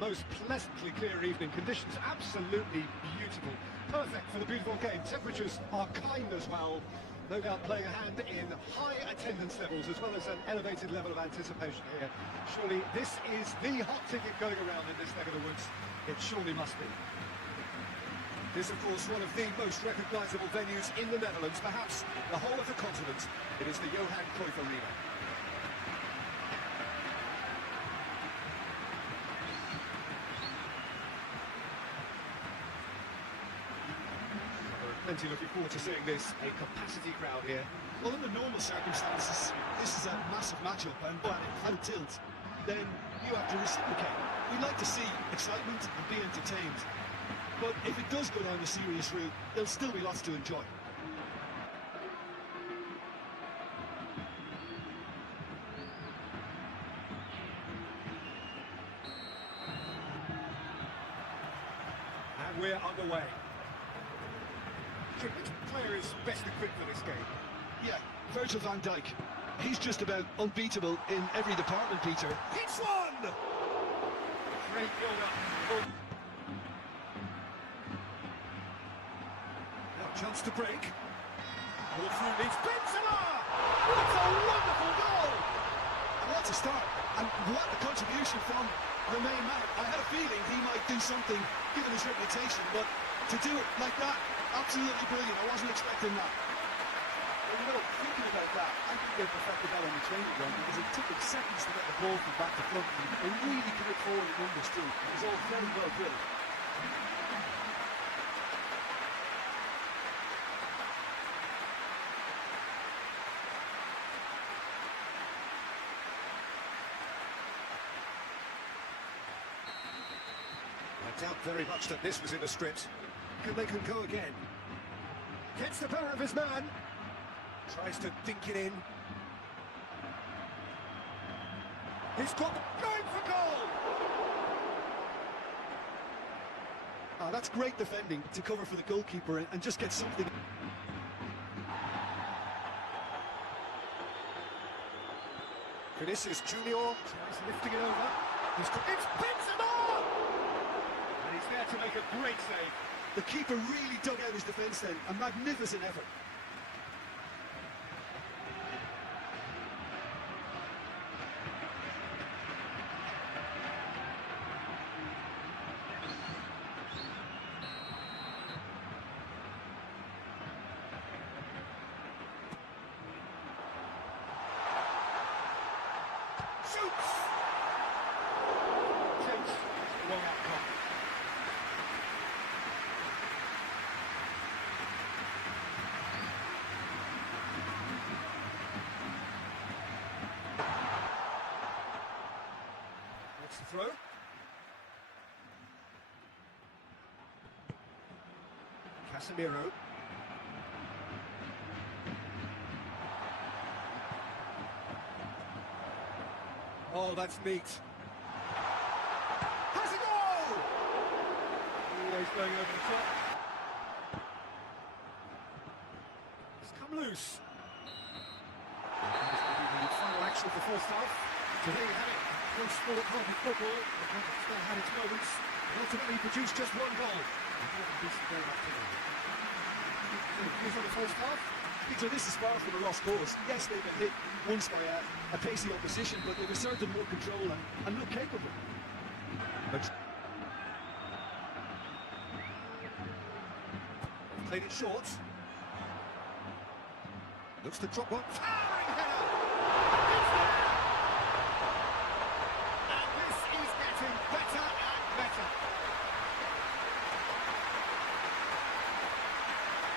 most pleasantly clear evening. Conditions absolutely beautiful. Perfect for the beautiful game. Temperatures are kind as well. No doubt playing a hand in high attendance levels as well as an elevated level of anticipation here. Surely this is the hot ticket going around in this neck of the woods. It surely must be. This, of course, one of the most recognisable venues in the Netherlands, perhaps the whole of the continent. It is the Johan Cruyff Arena. Plenty looking forward to seeing this, a capacity crowd here. Well, under normal circumstances, this is a massive matchup, and when it had tilt, then you have to reciprocate. We'd like to see excitement and be entertained, but if it does go down the serious route, there'll still be lots to enjoy. And we're underway. Which player is best equipped for this game? Yeah, Virgil van Dijk. He's just about unbeatable in every department, Peter. Hits one! Great build-up. Now chance to break. All through leads Benzema! What a wonderful goal! And what a start, and what a contribution from the main man. I had a feeling he might do something, given his reputation, but to do it like that, absolutely brilliant. I wasn't expecting that. Well, you know, thinking about that, I think they perfected that on the training ground because it took them seconds to get the ball from back to front. They really commit forward in numbers too. It was all very well built. I doubt very much that this was in the script. They can go again. Gets the power of his man. Tries to dink it in. He's got going for goal! That's great defending to cover for the goalkeeper and just get something. Vinicius Junior tries lifting it over. It's Benzema! And he's there to make a great save. The keeper really dug out his defence then, a magnificent effort. Shoots! Takes wrong outcome. What's the throw? Casemiro. Oh, that's neat. Has a goal! Always going over the top. It's come loose. The final action of the first half. So there you have it. Close sport at home in football. The game still had its moments. It ultimately produced just one goal. Views on the first half. Peter, this is far from a lost cause. Yes, they've been hit once by a pacey opposition, but they've asserted more control and look capable. Played it short. Looks to drop one. Towering header! It's there! And this is getting better and better.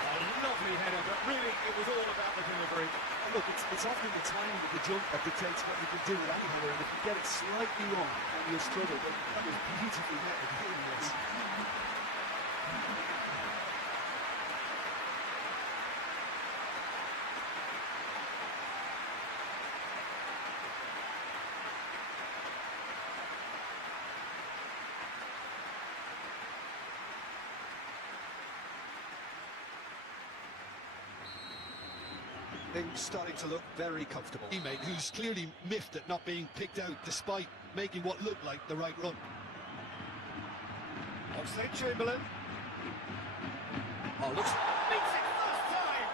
A lovely header, but really it was all about the delivery. And look, it's often the timing of the jump that dictates what you can do with any header, and if you get it slightly wrong, then you'll struggle. But that was beautifully met, it really was. Things starting to look very comfortable. Teammate who's clearly miffed at not being picked out despite making what looked like the right run. Oxlade-Chamberlain. Oh, looks... Beats it first time!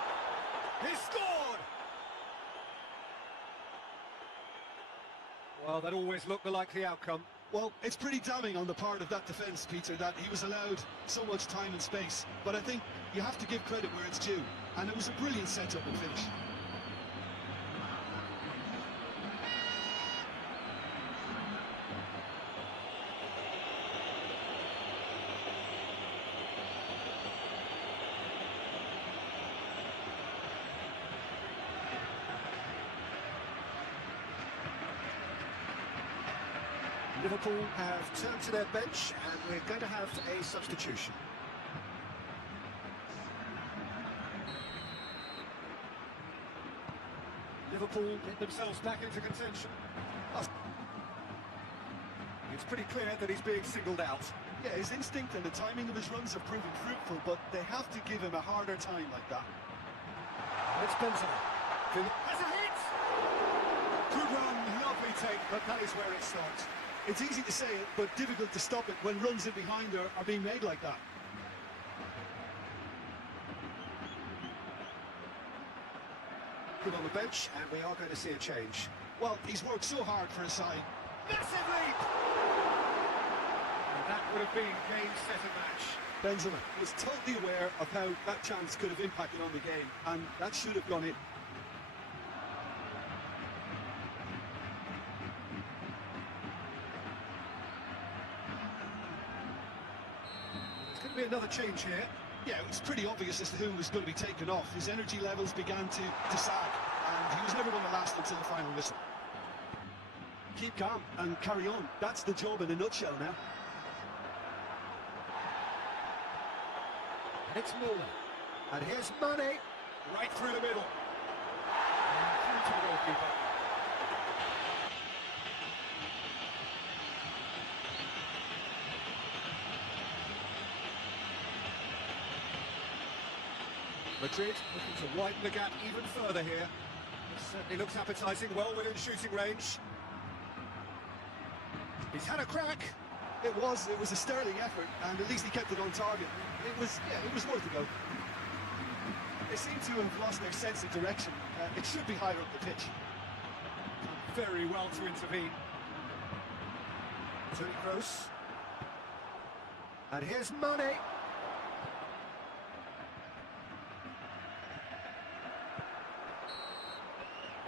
He scored! Well, that always looked the likely outcome. Well, it's pretty damning on the part of that defence, Peter, that he was allowed so much time and space. But I think you have to give credit where it's due. And it was a brilliant setup and finish. Liverpool have turned to their bench and we're going to have a substitution. Liverpool get themselves back into contention. It's pretty clear that he's being singled out. Yeah, his instinct and the timing of his runs have proven fruitful, but they have to give him a harder time like that. It's Benzema. Has a hit! Good run, lovely take, but that is where it starts. It's easy to say it, but difficult to stop it when runs in behind are being made like that. Put on the bench, and we are going to see a change. Well, he's worked so hard for his side. Massive leap! And that would have been game, set and match. Benzema was totally aware of how that chance could have impacted on the game, and that should have gone in. There's going to be another change here. Yeah, it was pretty obvious as to who was going to be taken off. His energy levels began to sag, and he was never going to last until the final whistle. Keep calm and carry on. That's the job in a nutshell now. And it's Muller. And here's Mane, right through the middle. And through to the goalkeeper. Madrid looking to widen the gap even further here. This certainly looks appetising, well within shooting range. He's had a crack. It was a sterling effort, and at least he kept it on target. It was worth a go. They seem to have lost their sense of direction. It should be higher up the pitch. Very well to intervene. Toni Kroos. And here's Mane.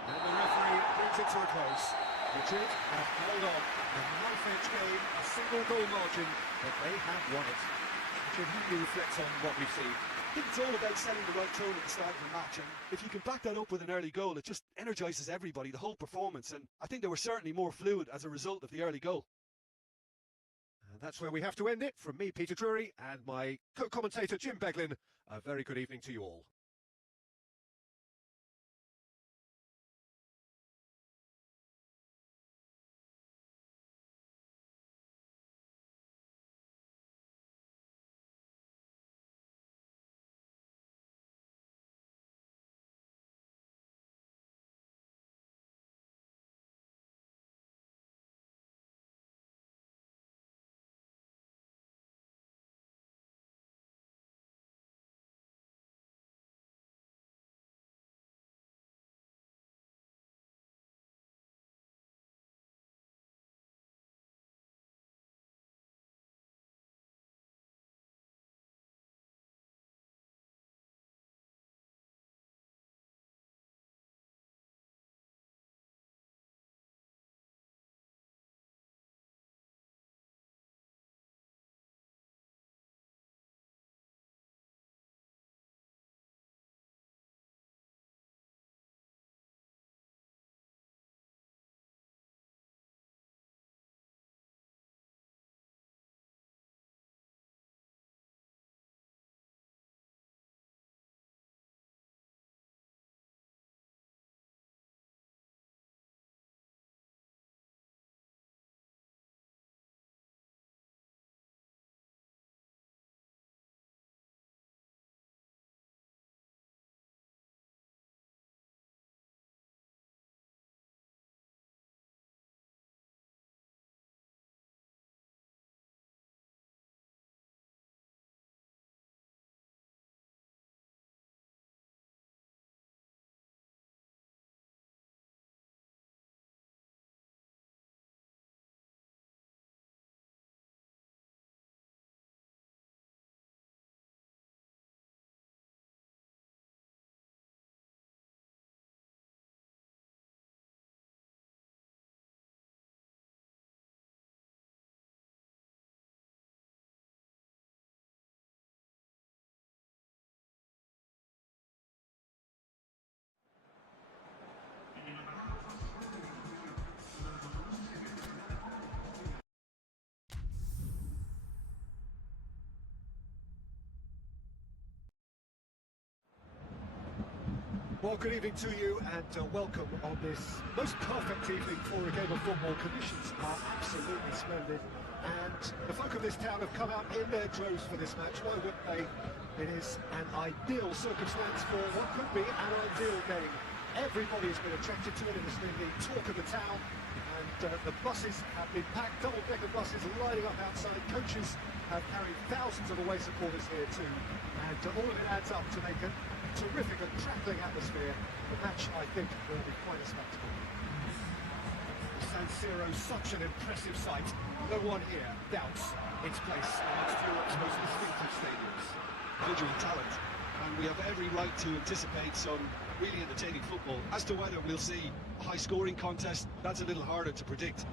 And the referee brings it to a close. Madrid have held on. A knife-edge game, a single goal margin, but they have won it. Should really reflect on what we've seen. I think it's all about setting the right tone at the start of the match, and if you can back that up with an early goal, it just energises everybody, the whole performance, and I think they were certainly more fluid as a result of the early goal. And that's where we have to end it. From me, Peter Drury, and my co-commentator, Jim Beglin, a very good evening to you all. Well, good evening to you and welcome on this most perfect evening for a game of football. Conditions are absolutely splendid and the folk of this town have come out in their droves for this match. Why wouldn't they? It is an ideal circumstance for what could be an ideal game. Everybody has been attracted to it. It has been the talk of the town and the buses have been packed, double-decker buses lining up outside. Coaches have carried thousands of away supporters here too, and all of it adds up to make a terrific and crackling atmosphere. The match, I think, will be quite a spectacle. San Siro, such an impressive sight. No one here doubts its place amongst Europe's most distinctive stadiums. Individual talent, and we have every right to anticipate some really entertaining football. As to whether we'll see a high-scoring contest, that's a little harder to predict.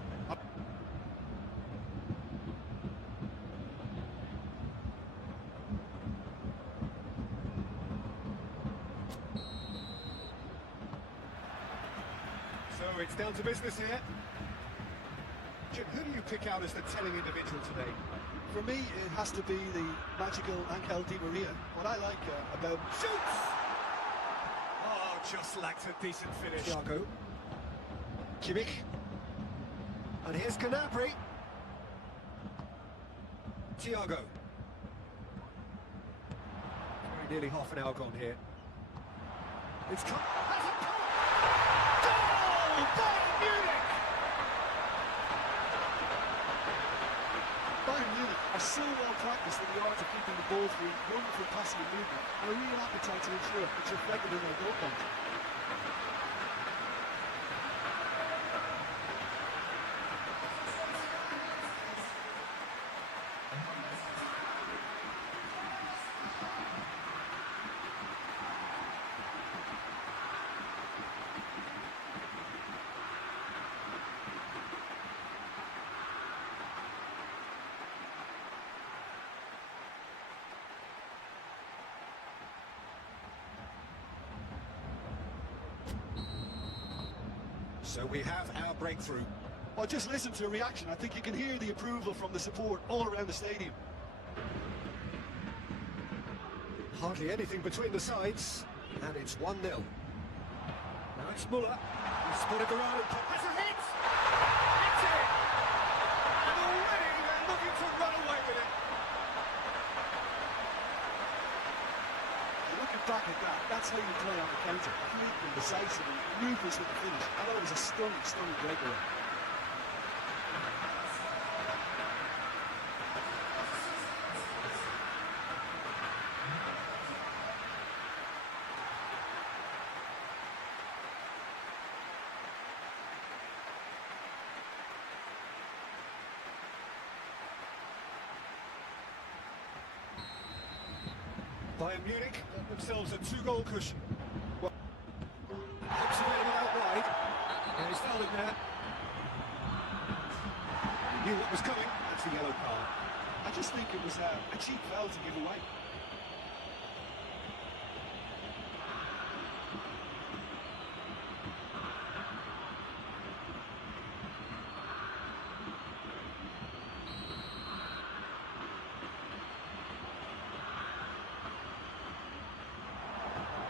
So it's down to business here. Jim, who do you pick out as the telling individual today? For me, it has to be the magical Angel Di Maria. What I like about... Shoots! Oh, just lacked a decent finish. Thiago. Kimmich. And here's Gnabry. Thiago. Very nearly half an hour gone here. It's come... That's a goal! Bayern Munich! Bayern Munich are so well practiced in the art of keeping the ball through wonderful passing and movement, and a real appetite to ensure it's reflected in their goal count. So we have our breakthrough. Well, just listen to the reaction. I think you can hear the approval from the support all around the stadium. Hardly anything between the sides, and it's 1-0. Now it's Muller. He's spotted around and has a hit! It's in! And already they're looking to run away with it. Looking back at that, that's how you play on the counter. Quick and decisive and ruthless with the finish. I thought it was a stunning breakaway. Bayern Munich got themselves a two-goal cushion. Well, hooks available out wide. And he's fouled it there. He knew what was coming. That's the yellow card. I just think it was a cheap foul to give away.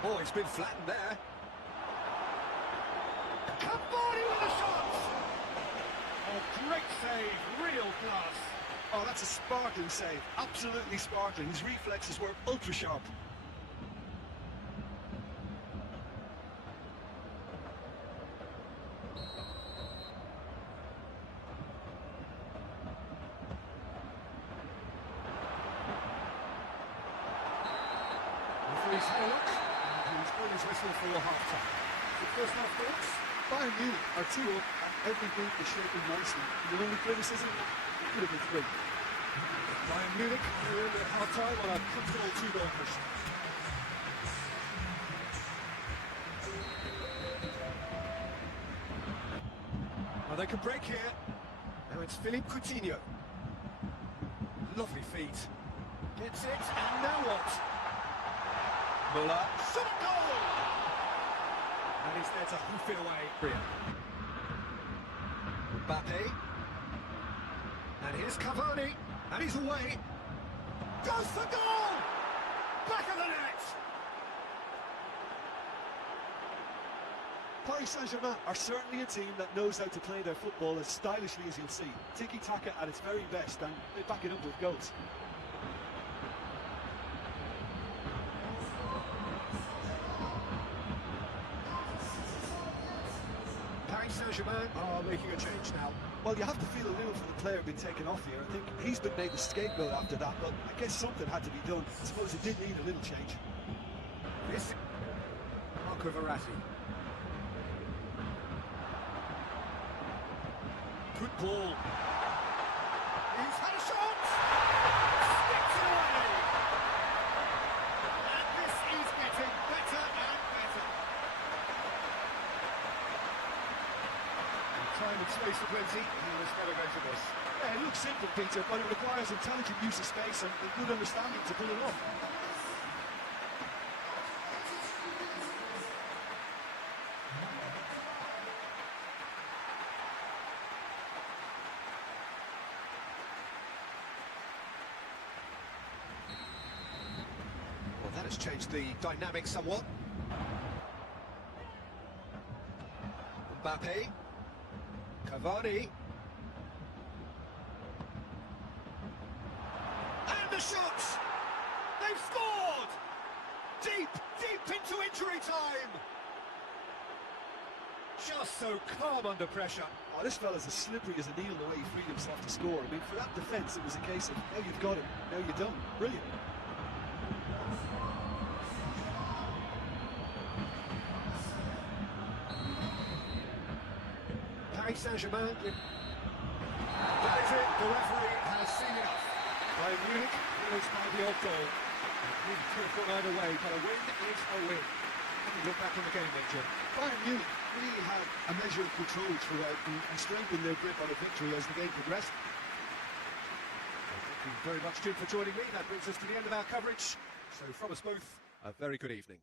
Oh, it's been flattened there. Cavani with a shot! Oh, great save, real class. Oh, that's a sparkling save. Absolutely sparkling. His reflexes were ultra sharp. Referee's had a look. He's blown his whistle for half-time. The first half thoughts? Bayern Munich are 2 up and everything is shaping nicely. The only criticism, it could have been 3. Bayern Munich are in at half-time on a comfortable two-goal cushion. Well, they can break here. Now it's Philippe Coutinho. Lovely feet. Gets it, and now what? Muller. Shot goal! And he's there to hoof it away. Mbappe. And here's Cavani. And he's away. Goes for goal! Back of the net! Paris Saint-Germain are certainly a team that knows how to play their football as stylishly as you'll see. Tiki-taka at its very best, and they back it up with goals. Paris Saint-Germain are making a change now. Well, you have to feel a little for the player being taken off here. I think he's been made the scapegoat after that, but I guess something had to be done. I suppose it did need a little change. This Marco Verratti. Good ball. He's had a shot! Sticks it away! And this is getting better and better. Time and space aplenty, he was never going to miss. Yeah, it looks simple, Peter, but it requires intelligent use of space and a good understanding to pull it off. Well, that has changed the dynamic somewhat. Mbappe. Cavani. And the shot! They've scored! Deep, deep into injury time! Just so calm under pressure. Oh, this fella's as slippery as a needle the way he freed himself to score. I mean, for that defence, it was a case of, now you've got him, now you're done. Brilliant. Paris Saint-Germain. That is it, the referee has seen enough. Bayern Munich winners by the odd goal. It could have gone either way, but a win is a win. How do you look back on the game, Ninja? Bayern Munich really had a measure of control throughout and strengthened their grip on a victory as the game progressed. Thank you very much, Jim, for joining me. That brings us to the end of our coverage. So from us both, a very good evening.